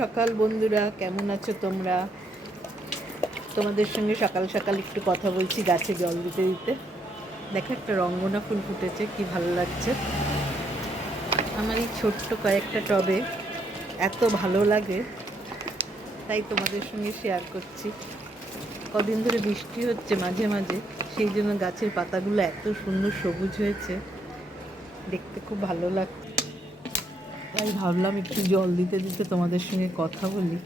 সকাল বন্ধুরা, কেমন আছো তোমরা? তোমাদের সঙ্গে সকাল সকাল একটু কথা বলছি গাছে জল দিতে দিতে। দেখো একটা রঙ্গনা ফুল ফুটেছে, কি ভালো লাগছে। আমার এই ছোট্ট কয়েকটা টবে এত ভালো লাগে, তাই তোমাদের সঙ্গে শেয়ার করছি। কদিন ধরে বৃষ্টি হচ্ছে মাঝে মাঝে, সেই জন্য গাছের পাতাগুলো এত সুন্দর সবুজ হয়েছে, দেখতে খুব ভালো লাগছে। তাই ভাবলাম একটু জল দিতে দিতে তোমাদের সঙ্গে কথা বলি।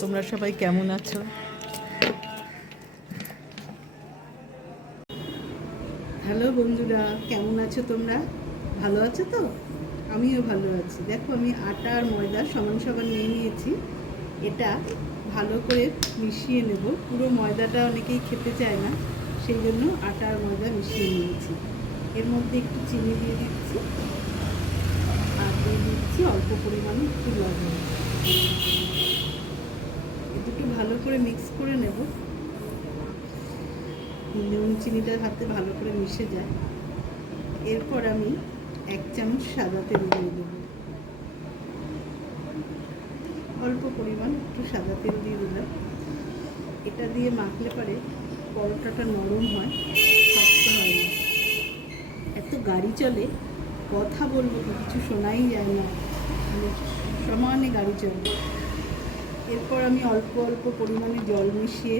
তোমরা সবাই কেমন আছো? হ্যালো বন্ধুরা, কেমন আছো তোমরা? ভালো আছো তো? আমিও ভালো আছি। দেখো, আমি আটা আর ময়দা সমান সমান নিয়ে নিয়েছি। এটা ভালো করে মিশিয়ে নেব। পুরো ময়দাটা অনেকেই খেতে চায় না, সেই জন্য আটা আর ময়দা মিশিয়ে নিয়েছি। এর মধ্যে একটু চিনি দিয়ে দিচ্ছি, আর দিয়ে দিচ্ছি অল্প পরিমাণে একটু লবণ। এ দুটো ভালো করে মিক্স করে নেব, নুন চিনিটার হাতে ভালো করে মিশে যায়। এরপর আমি 1 চামচ সাদা তেল দিয়ে দেব, অল্প পরিমাণ একটু সাদা তেল দিয়ে দিলাম। এটা দিয়ে মাখলে পরে পরোটাটা নরম হয়, শক্ত হয় না। এত গাড়ি চলে, কথা বলবো তো কিছু শোনাই যায় না, মানে সমানে গাড়ি চলে। এরপর আমি অল্প অল্প পরিমাণে জল মিশিয়ে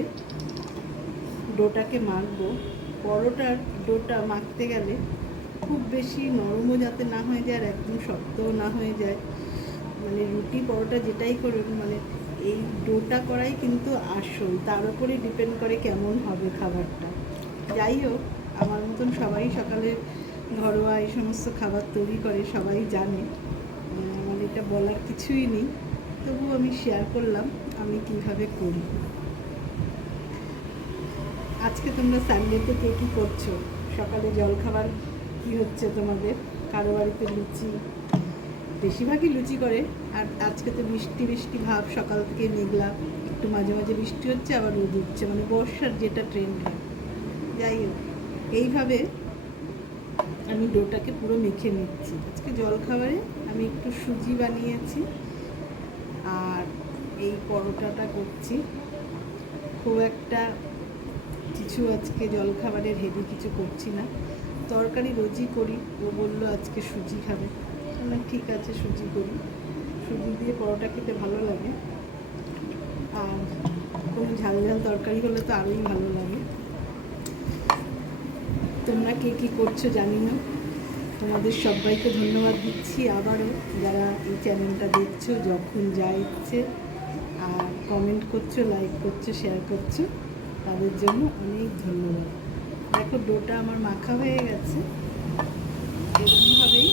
ডোটাকে মাখবো। পরোটার ডোটা মাখতে গেলে খুব বেশি নরমও যাতে না হয়ে যায় আর একদম শক্তও না হয়ে যায়। মানে রুটি পরোটা যেটাই করুন, মানে এই ডোটা করাই কিন্তু আসল, তার উপরেই ডিপেন্ড করে কেমন হবে খাবারটা। যাই হোক, আমার মতন সবাই সকালে ঘরোয়া এই সমস্ত খাবার তৈরি করে, সবাই জানে, মানে এটা বলার কিছুই নেই। তবুও আমি শেয়ার করলাম আমি কিভাবে করি। আজকে তোমরা সানডেতে কে কী করছো? সকালে জলখাবার কি হচ্ছে তোমাদের? কারো বাড়িতে লুচি, বেশিরভাগই লুচি করে। আর আজকে তো বৃষ্টি বৃষ্টি ভাব, সকাল থেকে মেঘলা, একটু মাঝে মাঝে বৃষ্টি হচ্ছে আবার রোদ উঠছে, মানে বর্ষার যেটা ট্রেন্ড হয়। যাই হোক, এইভাবে আমি ডোটাকে পুরো মেখে নিচ্ছি। আজকে জলখাবারে আমি একটু সুজি বানিয়েছি আর এই পরোটাটা করছি। খুব একটা কিছু আজকে জলখাবারের হেভি কিছু করছি না। তরকারি রোজই করি, ও বললো আজকে সুজি খাবে, বললাম ঠিক আছে সুজি করি। সুজি দিয়ে পরোটা খেতে ভালো লাগে, আর কোনো ঝাল ঝাল তরকারি হলে তো আরোই ভালো লাগে। তোমরা কে কী করছো জানি না। তোমাদের সবাইকে ধন্যবাদ দিচ্ছি আবারও, যারা এই চ্যানেলটা দেখছো, যখন যা ইচ্ছে আর কমেন্ট করছো, লাইক করছো, শেয়ার করছো, তাদের জন্য অনেক ধন্যবাদ। দেখো ডোটা আমার মাখা হয়ে গেছে। এরকমভাবেই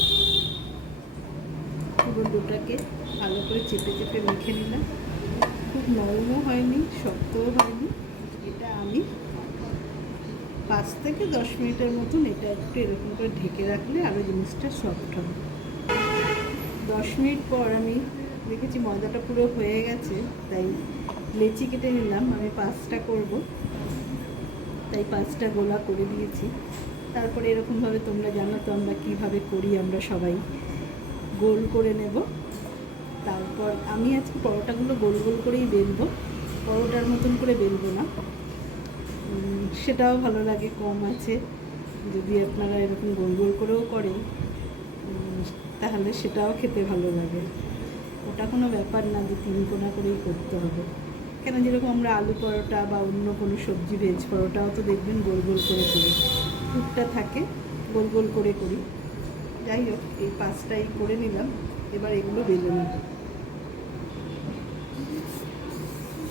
পুরো ডোটাকে ভালো করে চেপে চেপে মেখে নিলাম। খুব নরমও হয়নি, শক্তও হয়নি। এটা আমি 5 থেকে 10 মিনিটের মতন এটা একটু এরকম করে ঢেকে রাখলে আরও জিনিসটা সফট হবে। 10 মিনিট পর আমি দেখেছি ময়দাটা পুরো হয়ে গেছে, তাই লেচি কেটে নিলাম। আমি 5টা করব, তাই 5টা গোলা করে দিয়েছি। তারপরে এরকমভাবে, তোমরা জানো তো আমরা কীভাবে করি, আমরা সবাই গোল করে নেব। তারপর আমি আজকে পরোটাগুলো গোল গোল করেই বেলবো, পরোটার মতন করে বেলবো না, সেটাও ভালো লাগে। কম আছে, যদি আপনারা এরকম গোল গোল করেও করেন তাহলে সেটাও খেতে ভালো লাগে। ওটা কোনো ব্যাপার না যে 3 কোনা করেই করতে হবে। কেন, যেরকম আমরা আলু পরোটা বা অন্য কোনো সবজি ভেজ পরোটাও তো দেখবেন গোল গোল করে করি, টুকটা থাকে গোল গোল করে করি। যাই হোক, এই 5টাই করে নিলাম। এবার এগুলো বেলে নেব।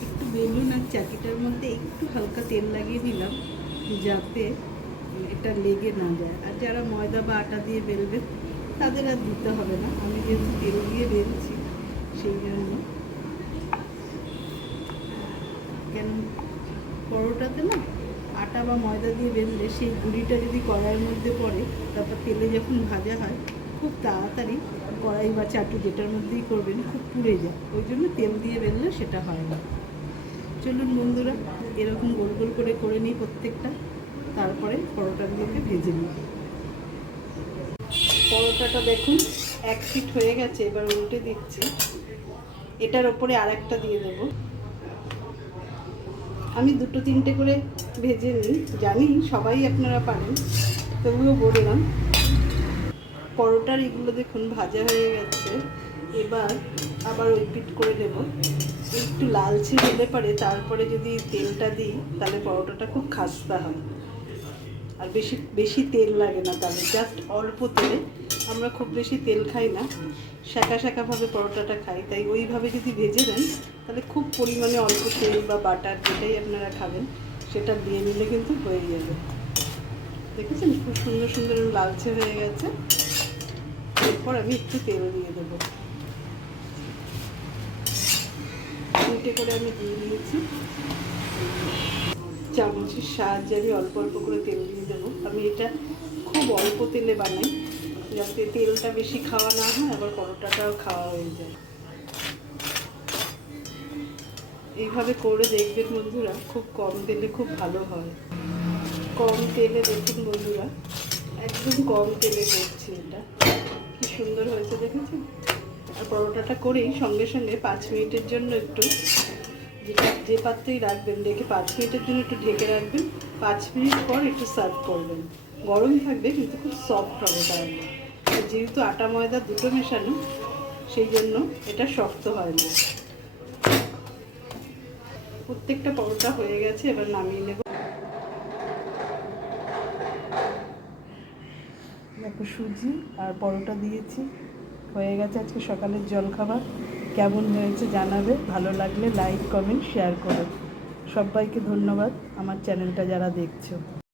একটু বেলুন আর চাকিটার মধ্যে একটু হালকা তেল লাগিয়ে দিলাম, যাতে এটা লেগে না যায়। আর যারা ময়দা বা আটা দিয়ে বেলবে তাদের আর দিতে হবে না, আমি যেহেতু তেল দিয়ে বেলছি সেই জন্য। কেন, পরোটাতে না আটা বা ময়দা দিয়ে বেললে সেই গুঁড়িটা যদি কড়াইয়ের মধ্যে পড়ে, তারপর তেলে যখন ভাজা হয় খুব তাড়াতাড়ি কড়াই বা চাটু যেটার মধ্যেই করবেন খুব পুড়ে যায়। ওই জন্য তেল দিয়ে বেললে সেটা হয় না। চলুন বন্ধুরা, এরকম গোল গোল করে নিই প্রত্যেকটা, তারপরে পরোটাগুলোকে ভেজে নিই। পরোটাটা দেখুন 1 পিঠ হয়ে গেছে, এবার উল্টে দিচ্ছি। এটার ওপরে আর একটা দিয়ে দেব। আমি 2-3টে করে ভেজে নিই, জানি সবাই আপনারা পারেন, তবুও বললাম। পরোটার এগুলো দেখুন ভাজা হয়ে গেছে। এবার আবার ওই পিঠ করে দেব। একটু লালচে হলে পরে তারপরে যদি তেলটা দিই তাহলে পরোটাটা খুব খাস্তা হয়, আর বেশি বেশি তেল লাগে না, তাহলে জাস্ট অল্প তেলে। আমরা খুব বেশি তেল খাই না, শাঁকা শাঁকাভাবে পরোটাটা খাই, তাই ওইভাবে যদি ভেজে দেন তাহলে খুব পরিমাণে অল্প তেল বা বাটার যেটাই আপনারা খাবেন সেটা দিয়ে নিলে কিন্তু হয়ে যাবে। দেখেছেন খুব সুন্দর সুন্দর লালচে হয়ে গেছে। এরপর আমি একটু তেল দিয়ে দেবো, 2টে করে আমি দিয়ে দিয়েছি। চামচের সাহায্যে আমি অল্প অল্প করে তেল দিয়ে দেবো। আমি এটা খুব অল্প তেলে বানাই, যাতে তেলটা বেশি খাওয়া না হয়, আবার পরোটাটাও খাওয়া হয়ে যায়। এইভাবে করে দেখবেন বন্ধুরা, খুব কম তেলে খুব ভালো হয়। কম তেলে দেখুন বন্ধুরা, একদম কম তেলে করছি এটা, কি সুন্দর হয়েছে দেখেছেন। আর পরোটাটা করেই সঙ্গে সঙ্গে 5 মিনিটের জন্য একটু, যেটা যে পাত্রেই রাখবেন রেখে 5 মিনিটের জন্য একটু ঢেকে রাখবেন। 5 মিনিট পর একটু সার্ভ করবেন। গরম থাকবে কিন্তু খুব সফট হবে তাহলে। আর যেহেতু আটা ময়দা দুটো মেশানো, সেই জন্য এটা শক্ত হয় না। প্রত্যেকটা পরোটা হয়ে গেছে, এবার নামিয়ে নেব। দেখো সুজি আর পরোটা দিয়েছি, হয়ে গেছে আজকে সকালের জলখাবার। কেমন হয়েছে জানাবে, ভালো লাগলে লাইক কমেন্ট শেয়ার করো। সবাইকে ধন্যবাদ আমার চ্যানেলটা যারা দেখছো।